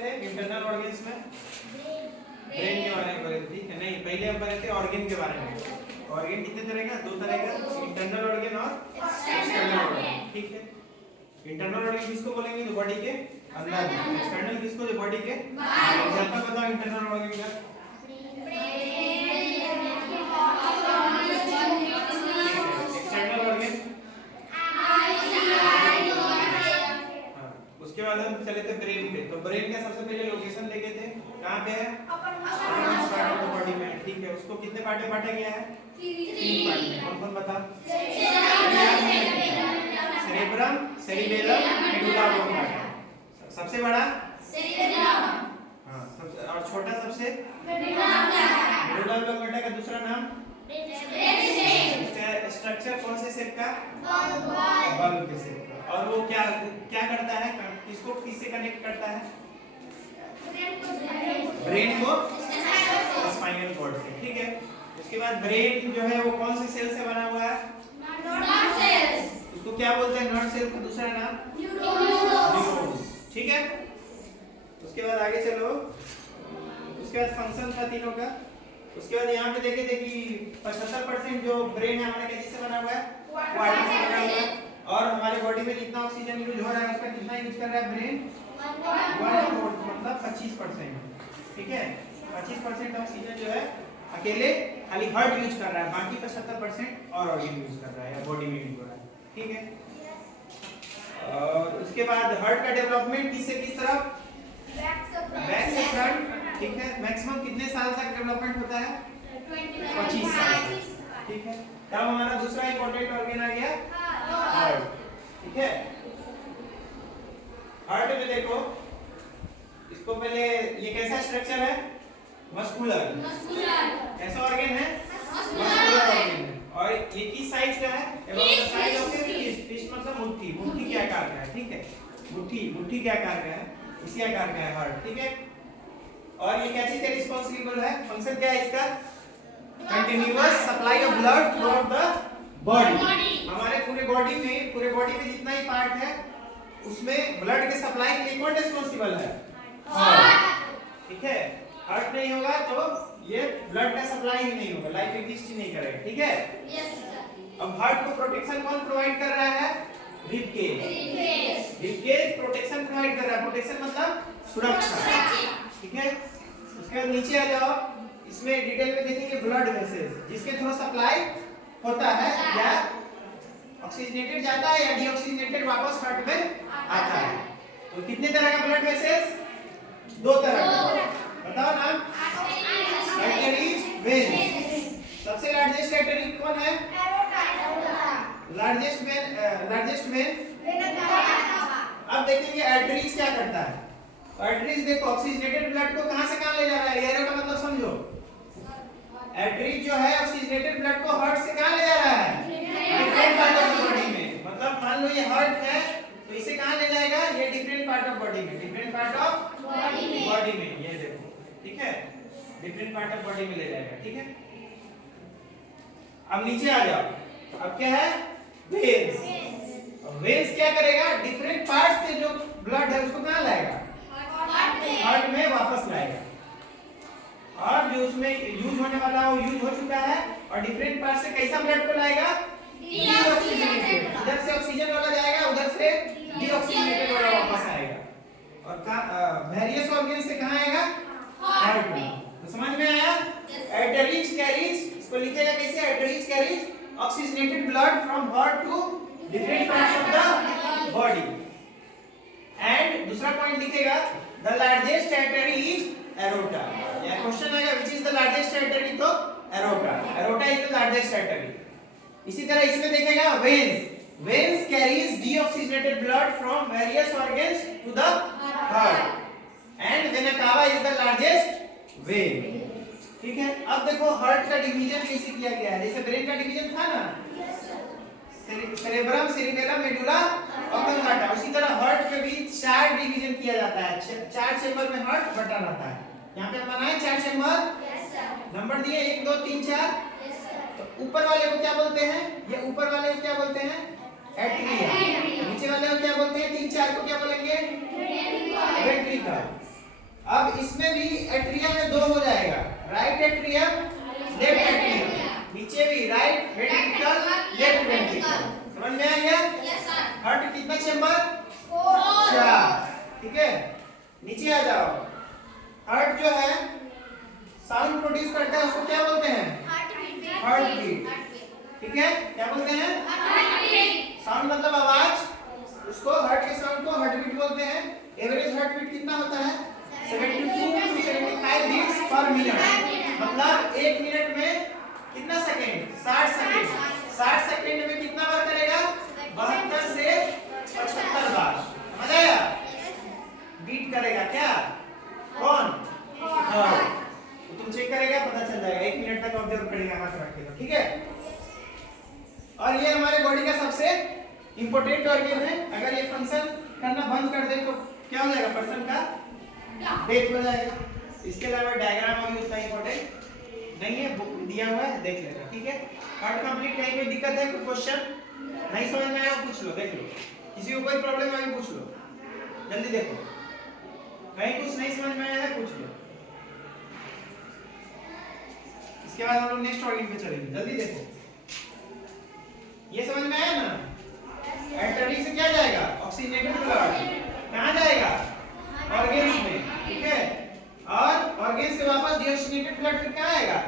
थे internal organs में? Brain के बारे में पढ़े थे, ठीक है? नहीं, पहले हम पढ़े थे ऑर्गन के बारे में। ऑर्गन कितने तरह का? 2 तरह का, इंटरनल ऑर्गन और एक्सटर्नल ऑर्गन, ठीक है? इंटरनल ऑर्गन किसको बोलेंगे? जो बॉडी के अंदर है। एक्सटर्नल किसको? जो बॉडी के बाहर। एग्जांपल बताओ इंटरनल ऑर्गन का। एक्सटर्नल ऑर्गन, उसके बाद हम चले थे ब्रेन पे। तो ब्रेन का सबसे पहले लोकेशन देखे थे, कहाँ पे है? पार्ट ऑफ द बॉडी में, ठीक है? उसको कितने पार्ट में बांटा गया है? 3 पार्ट में। कौन कौन बता? Cerebrum, cerebellum, medulla oblongata. सबसे बड़ा सेरिबेलम, हाँ, सबसे और छोटा सबसे मेडुला ऑब्लांगा का दूसरा नाम इसका स्ट्रक्चर कौन से शेप का? बल्ब के शेप का। और वो क्या क्या करता है? किसको किससे कनेक्ट करता है? ब्रेन को स्पाइनल कॉर्ड से, ठीक है? उसके बाद ब्रेन जो है वो कौन से सेल से बना हुआ है? Nerve cells. उसको क्या बोलते हैं? नर्व सेल का दूसरा नाम न्यूरॉन्स, ठीक है? उसके बाद आगे चलो। उसके बाद फंक्शन था तीनों का। उसके बाद यहाँ पे देखे थे कि 75% जो ब्रेन है हमारे किससे बना हुआ है? वाटर से बना हुआ है। और हमारे बॉडी में जितना ऑक्सीजन यूज हो रहा है उसका कितना यूज कर रहा है ब्रेन? 1/4, मतलब 25%, ठीक है? 25% ऑक्सीजन जो है अकेले खाली हार्ट यूज कर रहा है, बाकी 75% और ऑर्गन यूज कर रहा है या बॉडी में यूज हो रहा है, ठीक है? और उसके बाद हार्ट का डेवलपमेंट किससे किस तरफ? बैक से फ्रंट, ठीक है? मैक्सिमम कितने साल तक डेवलपमेंट होता है? 25 साल, ठीक है? तब हमारा दूसरा इंपॉर्टेंट ऑर्गन आ गया हार्ट, ठीक है? हार्ट में देखो, इसको पहले ये कैसा स्ट्रक्चर है? मस्कुलर। कैसा ऑर्गन है? मस्कुलर ऑर्गन है। और ये किस साइज का है? About the size of a fish. Fish मतलब मुट्ठी, मुट्ठी के आकार का है, ठीक है? मुट्ठी के आकार का है, इसी आकार का है हार्ट, ठीक है? और ये क्या चीज का रिस्पांसिबल है? फंक्शन क्या है इसका? Continuous supply of blood through out the body. हमारे पूरे बॉडी में जितना ही पार्ट है उसमें ब्लड के सप्लाई के लिए कौन रिस्पांसिबल है? हार्ट, ठीक है? हार्ट नहीं होगा तो ये ब्लड का सप्लाई ही नहीं होगा, लाइफ एग्जिस्ट ही नहीं करेगा, ठीक है? Yes sir. अब हार्ट को प्रोटेक्शन कौन प्रोवाइड कर रहा है? रिब केज प्रोटेक्शन प्रोवाइड कर रहा है। प्रोटेक्शन मतलब सुरक्षा, ठीक है? उसके बाद नीचे आ जाओ, इसमें डिटेल में देखेंगे ब्लड वेसल्स, जिसके थ्रू सप्लाई होता है या ऑक्सीजनेटेड जाता है या डीऑक्सीजनेटेड वापस हार्ट में आता है। तो कितने तरह का ब्लड वेसल्स? 2 तरह का। बताओ नाम? Arteries, veins. सबसे लार्जेस्ट आर्टरी कौन है? लार्जेस्ट वेन अब देखेंगे आर्टरीज क्या करता है। आर्टरीज देखो, ऑक्सीजनेटेड ब्लड को कहां से कहां ले जा रहा है? एरो का मतलब समझो। आर्टरीज जो है ऑक्सीजनेटेड ब्लड को हार्ट से कहां ले जा रहा है? डिफरेंट पार्ट ऑफ बॉडी में। मतलब मान लो ये हार्ट है तो इसे कहां ले जाएगा? ये डिफरेंट पार्ट ऑफ बॉडी में, डिफरेंट पार्ट ऑफ बॉडी में, ये देखो, ठीक है? डिफरेंट पार्ट ऑफ बॉडी में ले जाएगा, ठीक है? अब नीचे आ जाओ। अब क्या है? वेन्स। वेन्स क्या करेगा? डिफरेंट पार्ट से जो ब्लड है उसको कहां लाएगा? हार्ट में वापस लाएगा। और जो उसमें यूज होने वाला वो यूज हो चुका है और डिफरेंट पार्ट से कैसा ब्लड को लाएगा? डीऑक्सीजनेटेड। इधर से ऑक्सीजन वाला जाएगा, उधर से डीऑक्सीजनेटेड वाला वापस आएगा। और वेरियस ऑर्गन से कहां आएगा? हार्ट में। तो समझ में आया? आर्टरीज कैरीज, इसको लिखेगा कैसे? Arteries carries oxygenated blood from heart to different parts of the body. And दूसरा पॉइंट लिखेगा the largest artery is aorta. या क्वेश्चन आएगा which is the largest artery? तो aorta is the largest artery. इसी तरह इसमें देखेगा veins carries deoxygenated blood from various organs to the heart and vena cava is the largest vein, ठीक है? अब देखो हार्ट का डिवीजन कैसे किया गया है। जैसे ब्रेन का डिवीजन था ना, सेरेब्रम, सेरिबेलम, मेडुला ऑब्लांगा, उसी तरह हार्ट के भी 4 डिवीजन किया जाता है। 4 चेंबर में हार्ट बटा रहता है। यहाँ पे बनाए 4 चेंबर, नंबर दिए 1 2 3 4। तो ऊपर वाले को क्या बोलते हैं? ये ऊपर वाले को क्या बोलते हैं? एट्रिया। नीचे वाले को क्या बोलते हैं? 3 4 को क्या बोलेंगे? वेंट्रिकल। अब इसमें भी एट्रियम में 2 हो जाएगा, राइट एट्रियम लेफ्ट एट्रियम, नीचे भी राइट वेंट्रिकल लेफ्ट वेंट्रिकल। समझ में आ गया? Yes sir. हार्ट कितना चेंबर? 4। 4। ठीक है, नीचे आ जाओ। हार्ट जो है साउंड प्रोड्यूस करता है, उसको क्या बोलते हैं? Heart beat. ठीक है, क्या बोलते हैं? साउंड मतलब आवाज, उसको हार्ट के साउंड को हार्ट बीट बोलते हैं। एवरेज हार्ट बीट कितना होता है? 72 to 75 बीट्स पर मिनट। मतलब 1 मिनट में कितना सेकंड? 60 सेकंड। 60 सेकंड में कितना बार करेगा? 72 से 75 बार। समझ आया? बीट करेगा क्या? कौन? हार्ट। तो तुम चेक करेगा, पता चल जाएगा। 1 मिनट तक ऑब्जर्व करेगा हाथ रख के, ठीक है? और ये हमारे बॉडी का सबसे इंपॉर्टेंट ऑर्गन है। अगर ये फंक्शन करना बंद कर दे तो क्या हो जाएगा? पर्सन का डेथ हो जाएगा। इसके अलावा डायग्राम अभी उतना इंपॉर्टेंट नहीं है, बुक दिया हुआ है, देख लेना, ठीक है? हार्ट कंप्लीट कहीं कोई दिक्कत है, कोई क्वेश्चन नहीं समझ में आया पूछ लो, देख लो। किसी को कोई प्रॉब्लम है पूछ लो, जल्दी देखो। कहीं कुछ नहीं समझ में आया है पूछ लो। इसके बाद हम लोग नेक्स्ट ऑर्गन पे चलेंगे, जल्दी देखो। ये समझ में आया ना? एंटरी से क्या जाएगा? ऑक्सीजनेटेड ब्लड कहां जाएगा? ऑर्गन्स में, ठीक है? और ऑर्गन से वापस डीऑक्सीजनेटेड ब्लड फिर कहां आएगा?